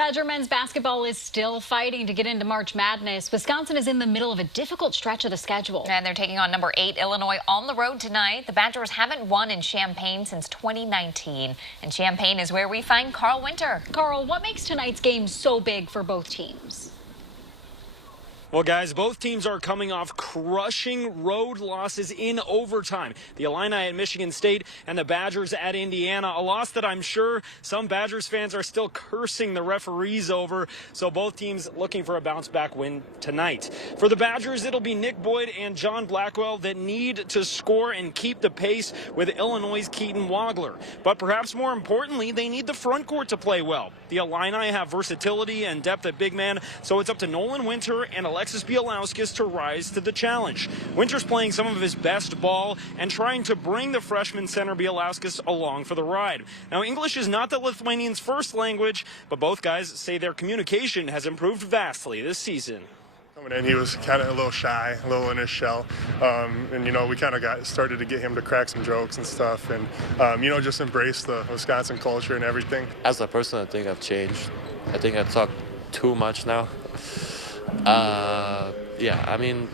Badger men's basketball is still fighting to get into March Madness. Wisconsin is in the middle of a difficult stretch of the schedule. And they're taking on number 8 Illinois on the road tonight. The Badgers haven't won in Champaign since 2019. And Champaign is where we find Carl Winter. Carl, what makes tonight's game so big for both teams? Well, guys, both teams are coming off crushing road losses in overtime. The Illini at Michigan State and the Badgers at Indiana. A loss that I'm sure some Badgers fans are still cursing the referees over. So both teams looking for a bounce-back win tonight. For the Badgers, it'll be Nick Boyd and John Blackwell that need to score and keep the pace with Illinois' Keaton Wagler. But perhaps more importantly, they need the front court to play well. The Illini have versatility and depth at big man, so it's up to Nolan Winter and Alexis Bielauskis to rise to the challenge. Winter's playing some of his best ball and trying to bring the freshman center Bielauskis along for the ride. Now, English is not the Lithuanians' first language, but both guys say their communication has improved vastly this season. Coming in, he was kind of a little shy, a little in his shell, and you know, we kind of started to get him to crack some jokes and stuff, and you know, just embrace the Wisconsin culture and everything. As a person, I think I've changed. I think I talk too much now. Yeah, I mean,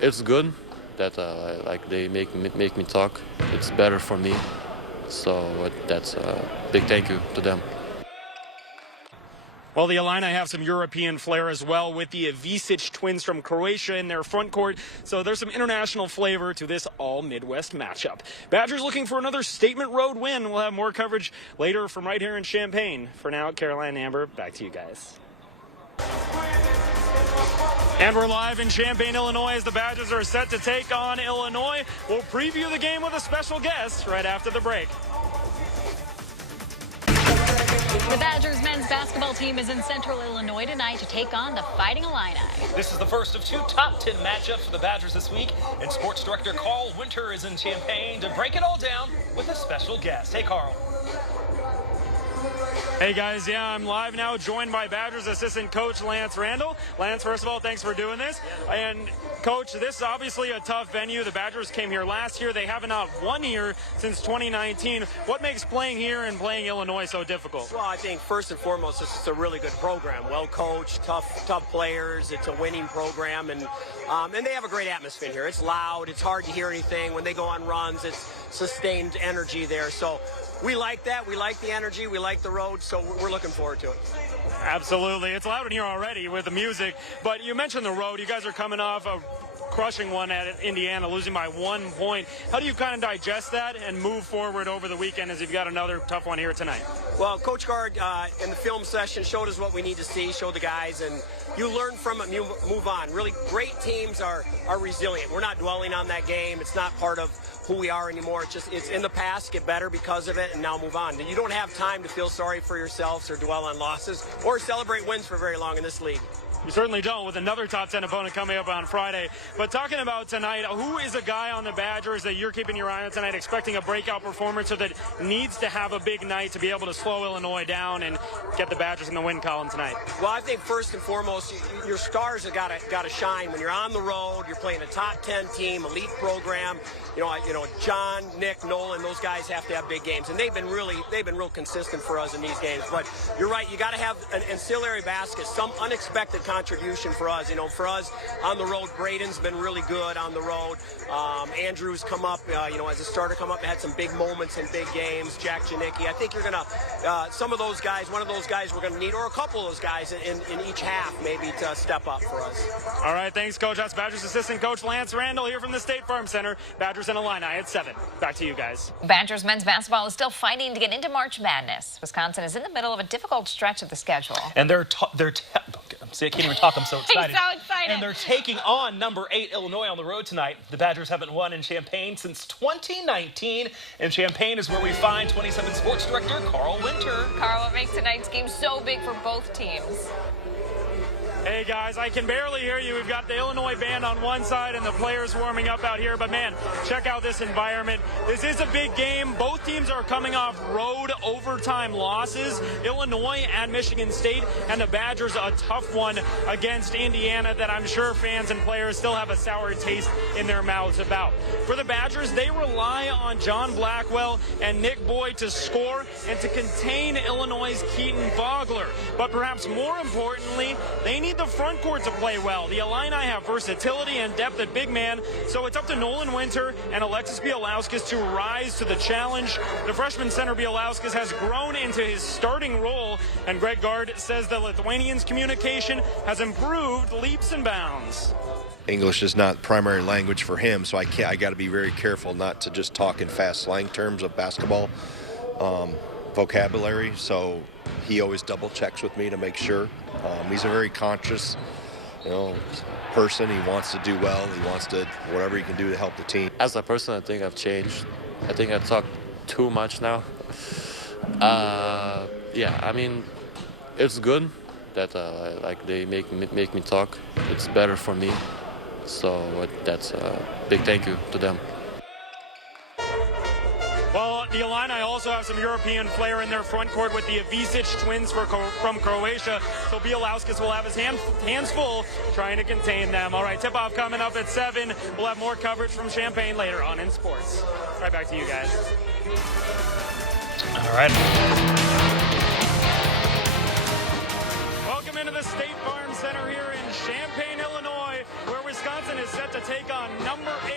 it's good that like they make me talk. It's better for me, so that's a big thank you to them. Well, the Illini have some European flair as well with the Ivisic twins from Croatia in their front court. So there's some international flavor to this all-Midwest matchup. Badgers looking for another statement road win. We'll have more coverage later from right here in Champaign. For now, Caroline and Amber, back to you guys. And we're live in Champaign, Illinois, as the Badgers are set to take on Illinois. We'll preview the game with a special guest right after the break. The Badgers men's basketball team is in Central Illinois tonight to take on the Fighting Illini. This is the first of 2 top 10 matchups for the Badgers this week, and sports director Carl Winter is in Champaign to break it all down with a special guest. Hey, Carl. Hey guys, yeah, I'm live now, joined by Badgers assistant coach Lance Randall. Lance, first of all, thanks for doing this. And coach, this is obviously a tough venue. The Badgers came here last year. They haven't not won here since 2019. What makes playing here and playing Illinois so difficult? Well, I think first and foremost, this is a really good program. Well coached, tough players. It's a winning program, and they have a great atmosphere here. It's loud. It's hard to hear anything. When they go on runs, it's sustained energy there. So we like that. We like the energy. We like the road. So we're looking forward to it. Absolutely. It's loud in here already with the music. But you mentioned the road. You guys are coming off a crushing one at Indiana, losing by 1 point. How do you kind of digest that and move forward over the weekend as you've got another tough one here tonight? Well, Coach Gard in the film session showed us what we need to see, showed the guys, and you learn from it, you move on. Really great teams are resilient. We're not dwelling on that game. It's not part of who we are anymore. It's in the past, get better because of it, and now move on. You don't have time to feel sorry for yourselves or dwell on losses or celebrate wins for very long in this league. You certainly don't, with another top 10 opponent coming up on Friday. But talking about tonight, who is a guy on the Badgers that you're keeping your eye on tonight, expecting a breakout performance, or that needs to have a big night to be able to slow Illinois down and get the Badgers in the win column tonight? Well, I think first and foremost, your stars have got to shine when you're on the road. You're playing a top 10 team, elite program. You know, John, Nick, Nolan, those guys have to have big games, and they've been real consistent for us in these games. But you're right, you got to have an ancillary basket, some unexpected contribution for us. You know, for us on the road, Braden's been really good on the road. Andrew's come up, you know, as a starter, come up and had some big moments in big games. Jack Janicki, I think you're gonna some of those guys, one of those guys we're gonna need, or a couple of those guys in each half maybe to step up for us. All right, thanks, Coach. That's Badgers assistant coach Lance Randall here from the State Farm Center. Badgers and Illini at 7. Back to you guys. Badgers men's basketball is still fighting to get into March Madness. Wisconsin is in the middle of a difficult stretch of the schedule. And I can't even talk. I'm so excited. He's so excited. And they're taking on number 8 Illinois on the road tonight. The Badgers haven't won in Champaign since 2019. And Champaign is where we find 27 sports director Carl Winter. Carl, what makes tonight's game so big for both teams? Hey guys, I can barely hear you. We've got the Illinois band on one side and the players warming up out here. But man, check out this environment. This is a big game. Both teams are coming off road overtime losses. Illinois at Michigan State, and the Badgers a tough one against Indiana that I'm sure fans and players still have a sour taste in their mouths about. For the Badgers, they rely on John Blackwell and Nick Boyd to score and to contain Illinois' Keaton Vogler. But perhaps more importantly, they need the front court to play well. The Illini have versatility and depth at big man, so it's up to Nolan Winter and Alexis Bielauskas to rise to the challenge. The freshman center Bielauskas has grown into his starting role, and Greg Gard says the Lithuanians' communication has improved leaps and bounds. English is not primary language for him, so I got to be very careful not to just talk in fast slang terms of basketball vocabulary. So he always double checks with me to make sure. He's a very conscious, person. He wants to do well. He wants to whatever he can do to help the team. As a person, I think I've changed. I think I talk too much now. Yeah, I mean, it's good that they make me talk. It's better for me. So that's a big thank you to them. Well, the Illini also have some European flair in their front court with the Ivisic twins from Croatia. So Bielauskas will have his hands full trying to contain them. All right, tip-off coming up at 7. We'll have more coverage from Champaign later on in sports. Right back to you guys. All right. Welcome into the State Farm Center here in Champaign, Illinois, where Wisconsin is set to take on number 8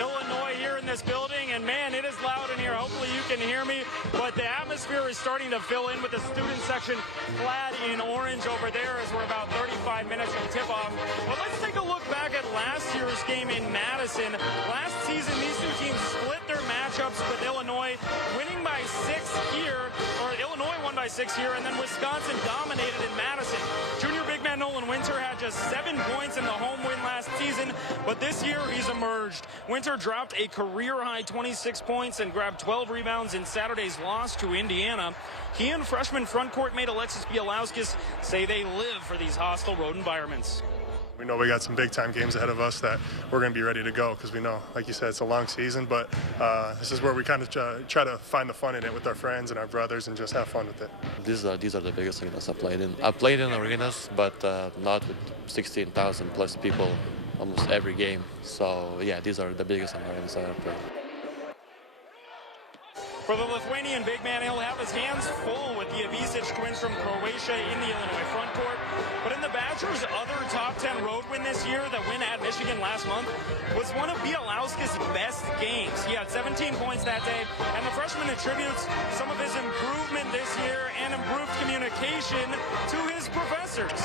Illinois here in this building. And man, it is loud in here. Hopefully you can hear me, but the atmosphere is starting to fill in with the student section clad in orange over there as we're about 35 minutes from tip-off. But let's take a look back at last year's game in Madison. Last season, these two teams split their matchups with Illinois, winning by 6 here, or Illinois won by 6 here, and then Wisconsin dominated in Madison. Junior big man Nolan Winter had just 7 points in the home win last season, but this year he's emerged. Winter dropped a career-high 26 points and grabbed 12 rebounds in Saturday's loss to Indiana. He and freshman frontcourt mate Alexis Bielauskas say they live for these hostile road environments. We know we got some big-time games ahead of us that we're going to be ready to go because we know, like you said, it's a long season, but this is where we kind of try to find the fun in it with our friends and our brothers and just have fun with it. These are the biggest arenas I played in. I played in arenas, but not with 16,000 plus people almost every game. So yeah, these are the biggest arenas I have played. For the Lithuanian big man, he'll have his hands full with the Ivisic twins from Croatia in the Illinois front court. But in the Badgers' other top 10 road win this year, the win at Michigan last month, was one of Bielauskas' best games. He had 17 points that day, and the freshman attributes some of his improvement this year and improved communication to his professors.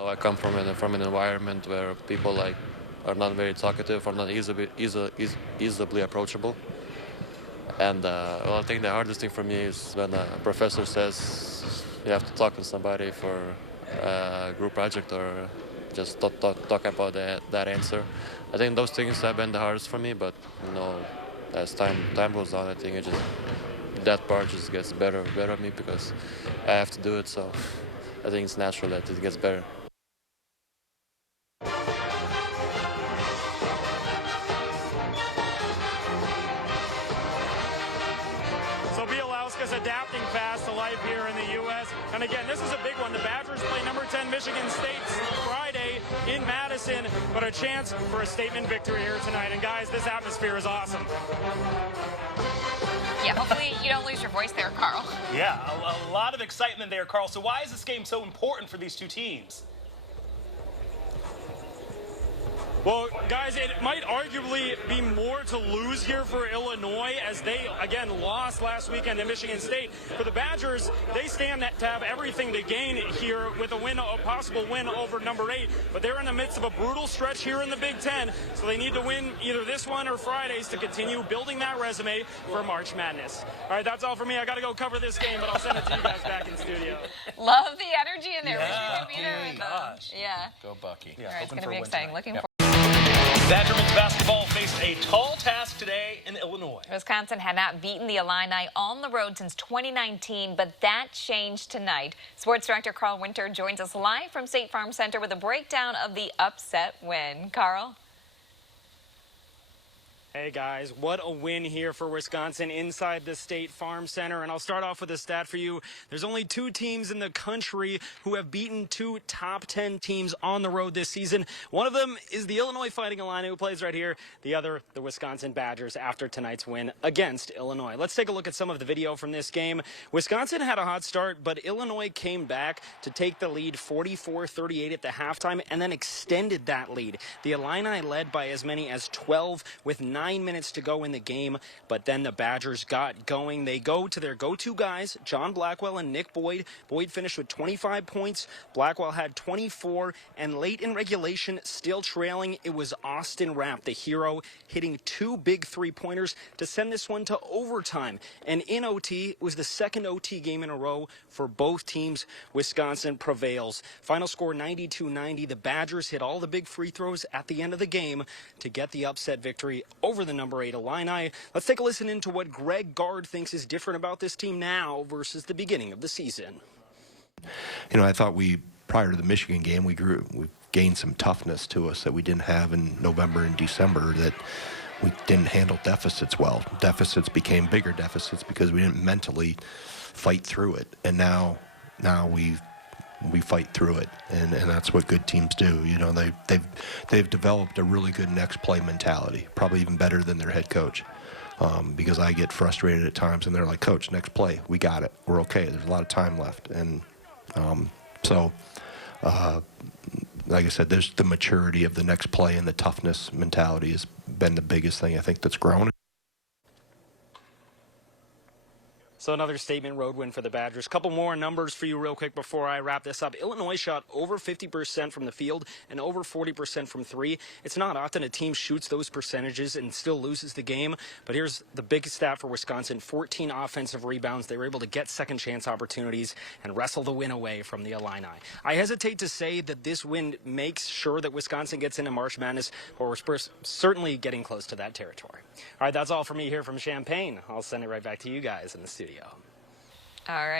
I come from an environment where people are not very talkative or not easily approachable. And well, I think the hardest thing for me is when a professor says you have to talk to somebody for a group project or just talk about that answer. I think those things have been the hardest for me, but as time goes on, I think that part just gets better at me because I have to do it. So I think it's natural that it gets better. Adapting fast to life here in the U.S. And again, this is a big one. The Badgers play number 10 Michigan State Friday in Madison, but a chance for a statement victory here tonight. And guys, this atmosphere is awesome. Yeah, hopefully you don't lose your voice there, Carl. Yeah, a lot of excitement there, Carl. So why is this game so important for these two teams? Well, guys, it might arguably be more to lose here for Illinois as they, again, lost last weekend to Michigan State. For the Badgers, they stand to have everything to gain here with a possible win over number 8. But they're in the midst of a brutal stretch here in the Big Ten, so they need to win either this one or Fridays to continue building that resume for March Madness. All right, that's all for me. I got to go cover this game, but I'll send it to you guys back in studio. Love the energy in there. Yeah. Wish we could be there with them. Gosh. Yeah. Go Bucky. Yeah, All right, it's going to be win exciting. tonight. Looking Yep. forward. Badger men's basketball faced a tall task today in Illinois. Wisconsin had not beaten the Illini on the road since 2019, but that changed tonight. Sports director Carl Winter joins us live from State Farm Center with a breakdown of the upset win. Carl? Hey guys, what a win here for Wisconsin inside the State Farm Center. And I'll start off with a stat for you. There's only 2 teams in the country who have beaten 2 top 10 teams on the road this season. One of them is the Illinois Fighting Illini, who plays right here. The other, the Wisconsin Badgers, after tonight's win against Illinois. Let's take a look at some of the video from this game. Wisconsin had a hot start, but Illinois came back to take the lead 44-38 at the halftime and then extended that lead. The Illini led by as many as 12 with 9 minutes to go in the game, but then the Badgers got going. They go to their go-to guys, John Blackwell and Nick Boyd. Boyd finished with 25 points. Blackwell had 24, and late in regulation, still trailing, it was Austin Rapp, the hero, hitting 2 big 3-pointers to send this one to overtime. And in OT, it was the second OT game in a row for both teams. Wisconsin prevails. Final score 92-90. The Badgers hit all the big free throws at the end of the game to get the upset victory over the number 8 Illini. Let's take a listen into what Greg Gard thinks is different about this team now versus the beginning of the season. You know, I thought prior to the Michigan game, we gained some toughness to us that we didn't have in November and December, that we didn't handle deficits well. Deficits became bigger deficits because we didn't mentally fight through it. And now we fight through it, and that's what good teams do. You know, they've developed a really good next play mentality, probably even better than their head coach. Because I get frustrated at times, and they're like, "Coach, next play, we got it, we're okay. There's a lot of time left." And like I said, there's the maturity of the next play, and the toughness mentality has been the biggest thing I think that's grown. So another statement road win for the Badgers. Couple more numbers for you real quick before I wrap this up. Illinois shot over 50% from the field and over 40% from 3. It's not often a team shoots those percentages and still loses the game. But here's the biggest stat for Wisconsin: 14 offensive rebounds. They were able to get second chance opportunities and wrestle the win away from the Illini. I hesitate to say that this win makes sure that Wisconsin gets into March Madness, but we're certainly getting close to that territory. All right, that's all for me here from Champaign. I'll send it right back to you guys in the studio. All right.